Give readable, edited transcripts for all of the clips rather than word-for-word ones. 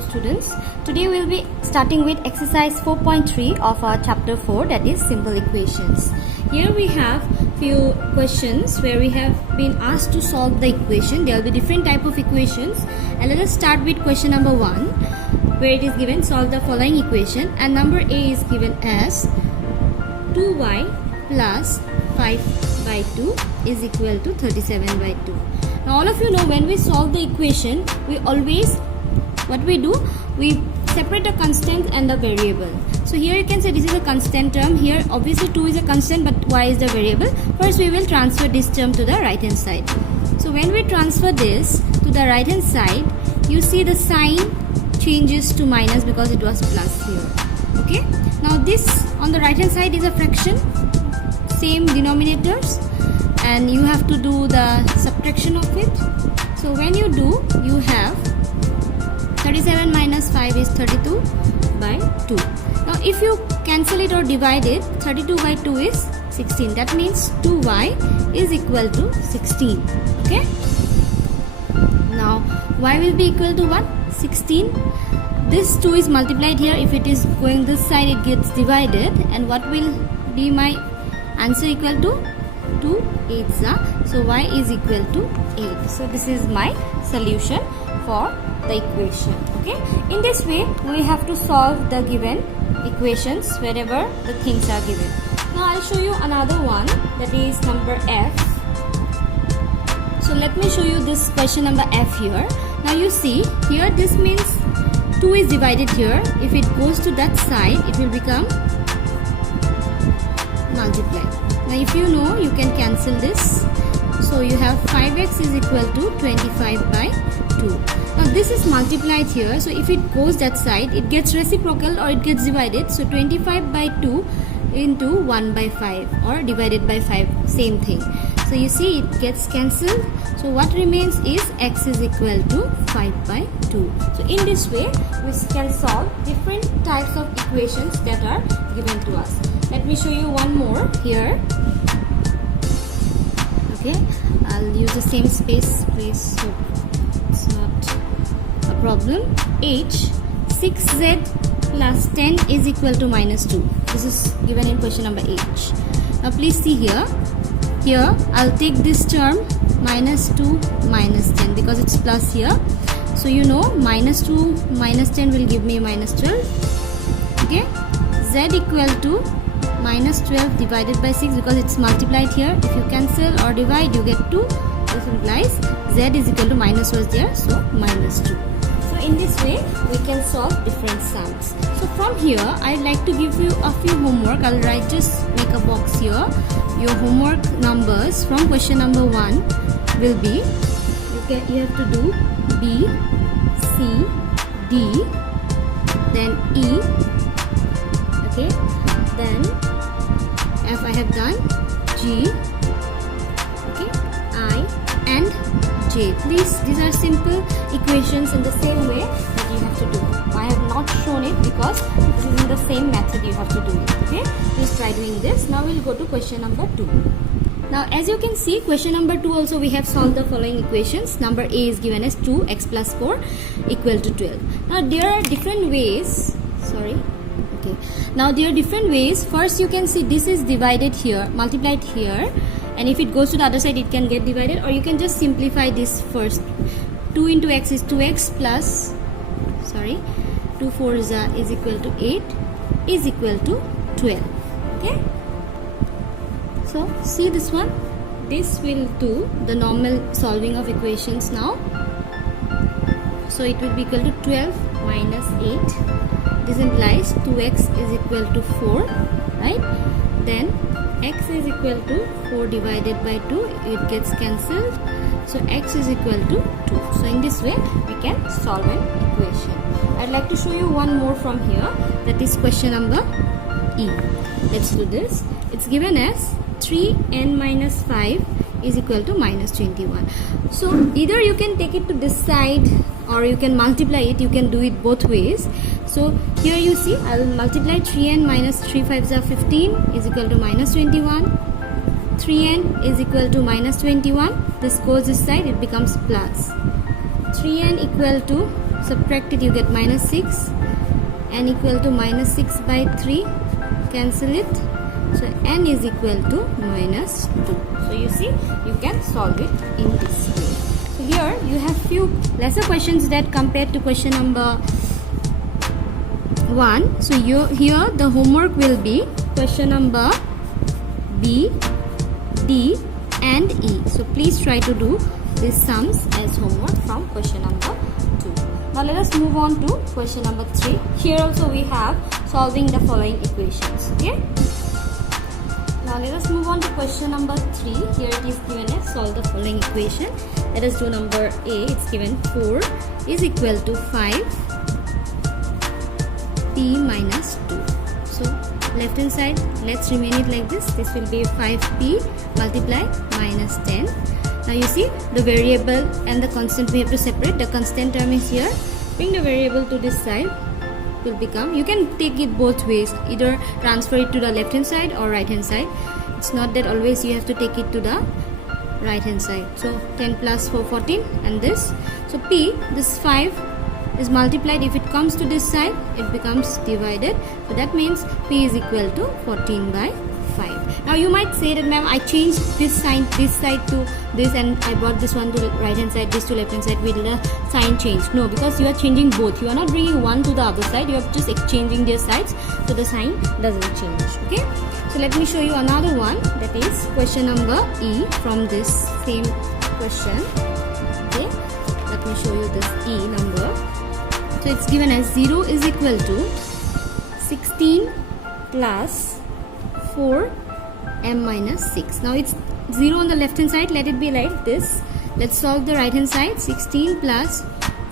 Hello students, today we will be starting with exercise 4.3 of our chapter 4, that is simple equations. Here we have few questions where we have been asked to solve the equation. There will be different type of equations, and let us start with question number 1, where it is given solve the following equation, and number A is given as 2y plus 5 by 2 is equal to 37 by 2. Now all of you know, when we solve the equation, we always, what we do, we separate a constant and a variable. So here you can say this is a constant term. Here obviously 2 is a constant, but y is the variable. First we will transfer this term to the right hand side. So when we transfer this to the right hand side, you see the sign changes to minus because it was plus here. Okay, now this on the right hand side is a fraction, same denominators, and you have to do the subtraction of it. So when you do, you have 37 minus 5 is 32 by 2. Now if you cancel it or divide it, 32 by 2 is 16. That means 2y is equal to 16. Okay, now y will be equal to what? 16. This 2 is multiplied here. If it is going this side, it gets divided, and what will be my answer equal to? 2 8s. So y is equal to 8. So this is my solution for the equation. Okay, in this way we have to solve the given equations wherever the things are given. Now I'll show you another one, that is number F. So let me show you this question number F here. Now you see here, this means 2 is divided here. If it goes to that side, it will become multiply. Now if you know, you can cancel this. So you have 5x is equal to 25 by 2. Now this is multiplied here. So if it goes that side, it gets reciprocal or it gets divided. So 25 by 2 into 1 by 5 or divided by 5, same thing. So you see it gets cancelled. So what remains is x is equal to 5 by 2. So in this way we can solve different types of equations that are given to us. Let me show you one more here. Okay, I'll use the same space please, so it's not a problem. H 6z plus 10 is equal to minus 2. This is given in question number H. Now please see here. Here I'll take this term minus 2 minus 10 because it's plus here. So you know minus 2 minus 10 will give me minus 12. Okay, z equal to minus 12 divided by 6 because it's multiplied here. If you cancel or divide, you get 2. This implies z is equal to minus was there, so minus 2. So in this way we can solve different sums. So from here I'd like to give you a few homework. I'll just make a box here. Your homework numbers from question number 1 will be, you have to do B, C, D, then E, okay, then F I have done, G, okay, I and J. Please, these are simple equations in the same way that you have to do. I have not shown it because this is in the same method you have to do it. Okay, please try doing this. Now we'll go to question number 2. Now as you can see, question number 2 also we have solved the following equations. Number A is given as 2x plus 4 equal to 12. Now there are different ways, okay, now there are different ways. First you can see this is divided here, multiplied here, and if it goes to the other side it can get divided, or you can just simplify this first. 2 into x is 2x plus 2 4s is equal to 8 is equal to 12. Okay, so see this one, this will do the normal solving of equations now. So it will be equal to 12 minus 8. This implies 2x is equal to 4, right? Then x is equal to 4 divided by 2, it gets cancelled. So x is equal to 2. So in this way we can solve an equation. I'd like to show you one more from here, that is question number E. Let's do this. It's given as 3n minus 5 is equal to minus 21. So either you can take it to this side or you can multiply it. You can do it both ways. So here you see, I'll multiply 3n minus 3 5s are 15 is equal to minus 21. 3n is equal to minus 21. This goes this side, it becomes plus. 3n equal to subtract it, you get minus 6. N equal to minus 6 by 3. Cancel it. So n is equal to minus 2. So you see, you can solve it in this way. So here you have few lesser questions that compared to question number 1. So here the homework will be question number B, D and E. So please try to do these sums as homework from question number 2. Now let us move on to question number 3. Here also we have solving the following equations. Okay. Now let us move on to question number 3. Here it is given as solve the following equation. Let us do number A. It's given 4 is equal to 5 p minus 2. So left hand side, let's remain it like this. This will be 5p multiply minus 10. Now you see the variable and the constant we have to separate. The constant term is here. Bring the variable to this side. Will become, you can take it both ways, either transfer it to the left hand side or right hand side. It's not that always you have to take it to the right hand side. So 10 plus 4, 14 and this. So p, this 5 is multiplied. If it comes to this side, it becomes divided. So that means p is equal to 14 by 5. Now you might say that, ma'am, I changed this sign, this side to this, and I brought this one to right hand side, this to left hand side. Will the sign change? No, because you are changing both. You are not bringing one to the other side. You are just exchanging their sides, so the sign doesn't change. Okay. So let me show you another one. That is question number E from this same question. Okay. Let me show you this E number. So it's given as 0 is equal to 16 plus 4 m minus 6. Now it's 0 on the left hand side. Let it be like this. Let's solve the right hand side. 16 plus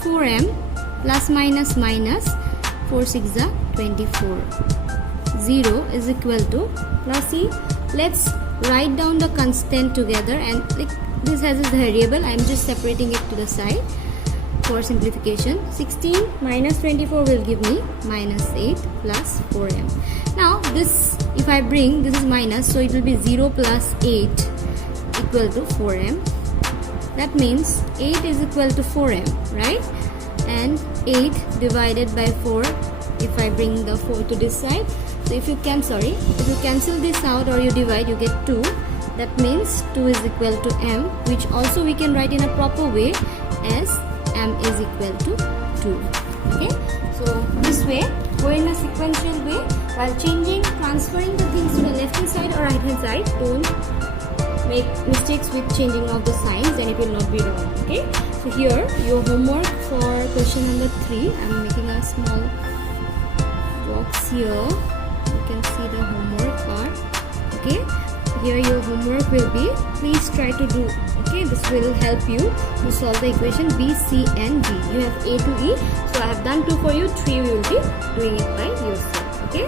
4m plus minus minus 4 6 are 24. 0 is equal to plus e. Let's write down the constant together, and like this has its variable. I am just separating it to the side for simplification. 16 minus 24 will give me minus 8 plus 4m. Now this, if I bring, this is minus, so it will be 0 plus 8 equal to 4m. That means 8 is equal to 4m, right? And 8 divided by 4, if I bring the 4 to this side, so if you cancel this out or you divide, you get 2. That means 2 is equal to m, which also we can write in a proper way as m is equal to 2. Okay, so this way, go in a sequential way while transferring the things to the left hand side or right hand side. Don't make mistakes with changing of the signs, and it will not be wrong. Okay, so here your homework for question number 3. I'm making a small box here. You can see the homework part. Okay, here your homework will be, please try to do. Okay, this will help you to solve the equation B, C and D. You have A to E, so I have done 2 for you, 3 you will be doing it by yourself. Okay,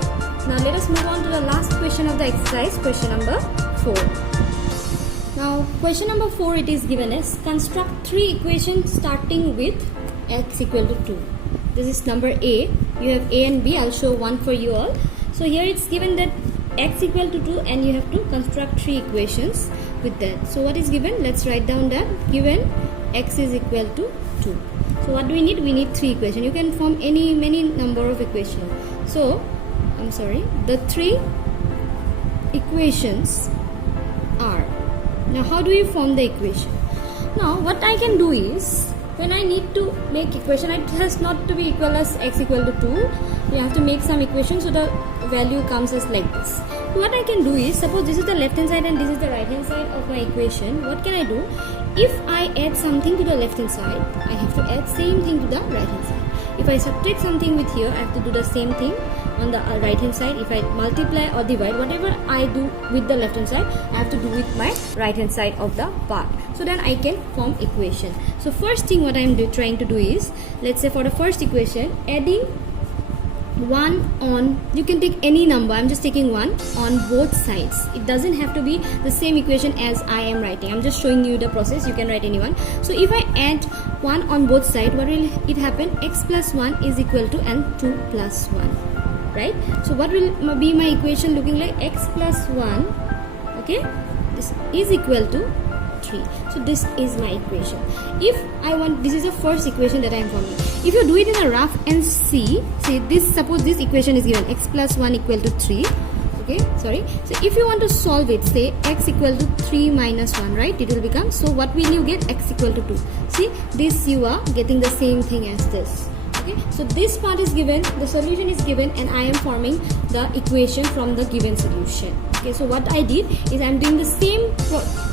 now let us move on to the last question of the exercise, question number 4. Now question number 4, it is given as construct 3 equations starting with x equal to 2. This is number A. You have A and B. I'll show one for you all. So here it's given that x equal to 2 and you have to construct 3 equations with that. So what is given? Let's write down that. Given x is equal to 2. So what do we need? We need 3 equations. You can form many number of equations. So the 3 equations are, now how do you form the equation? Now what I can do is, when I need to make equation, it has not to be equal as x equal to 2. You have to make some equation so the value comes as like this. What I can do is, suppose this is the left hand side and this is the right hand side of my equation. What can I do? If I add something to the left hand side, I have to add same thing to the right hand side. If I subtract something with here, I have to do the same thing on the right hand side. If I multiply or divide, whatever I do with the left hand side, I have to do with my right hand side of the part. So then I can form equation. So first thing what I am trying to do is, let's say for the first equation, adding 1 on, you can take any number, I'm just taking 1 on both sides. It doesn't have to be the same equation as I am writing. I'm just showing you the process. You can write any one. So if I add 1 on both sides, what will it happen? X plus 1 is equal to and 2 plus 1, right? So what will be my equation looking like? X plus 1, okay, this is equal to 3. So this is my equation. If I want, this is the first equation that I am forming. if you do it in a rough and see, say this, suppose this equation is given x plus 1 equal to 3. Okay, sorry. So if you want to solve it, say x equal to 3 minus 1, right? It will become, so what will you get? X equal to 2. See, this you are getting the same thing as this. Okay, so this part is given, the solution is given, and I am forming the equation from the given solution. Okay, so what I did is I am doing the same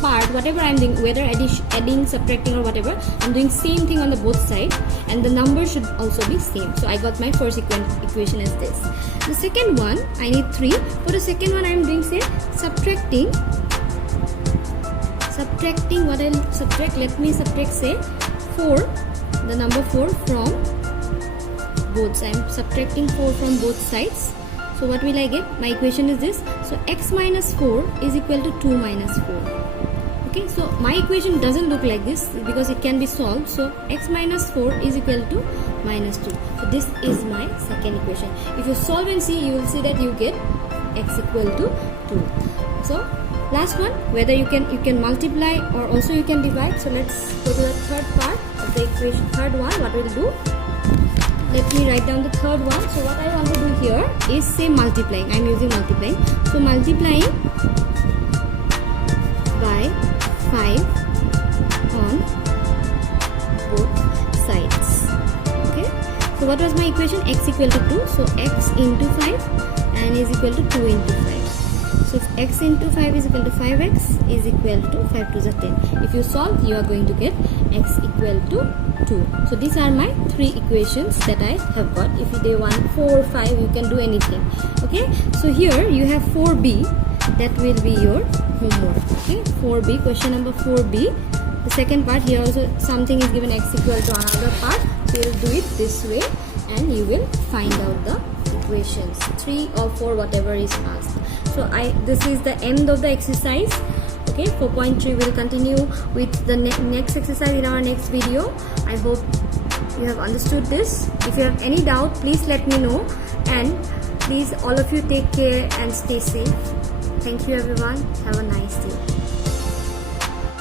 part, whatever I am doing, whether adding, subtracting or whatever, I am doing same thing on the both sides, and the number should also be same. So I got my first equation as this. The second one, I need 3. For the second one, I am doing, say, subtracting. What I'll subtract, let me subtract, say, 4, the number 4 from both. So I am subtracting 4 from both sides. So what will I get? My equation is this. So x minus 4 is equal to 2 minus 4. Okay, so my equation doesn't look like this because it can be solved. So x minus 4 is equal to minus 2. So this is my second equation. If you solve and see, you will see that you get x equal to 2. So last one, whether you can multiply or also you can divide. So let's go to the third part of the equation. Third one, what we'll do? Let me write down the third one. So what I want to do here is, say, multiplying. I am using multiplying. So multiplying by 5 on both sides. Okay. So what was my equation? X equal to 2. So x into 5 and is equal to 2 into 5. So if x into 5 is equal to 5x is equal to 5 2 is 10. If you solve, you are going to get x equal to 2. So these are my 3 equations that I have got. If they want 4 5, you can do anything. Okay. So here you have 4b. That will be your homework. Okay. 4b, question number 4b. The second part, here also something is given x equal to another part. So you will do it this way and you will find out the equations, 3 or 4, whatever is asked. So this is the end of the exercise. Okay, 4.3 will continue with the next exercise in our next video. I hope you have understood this. If you have any doubt, please let me know, and please all of you take care and stay safe. Thank you everyone. Have a nice day.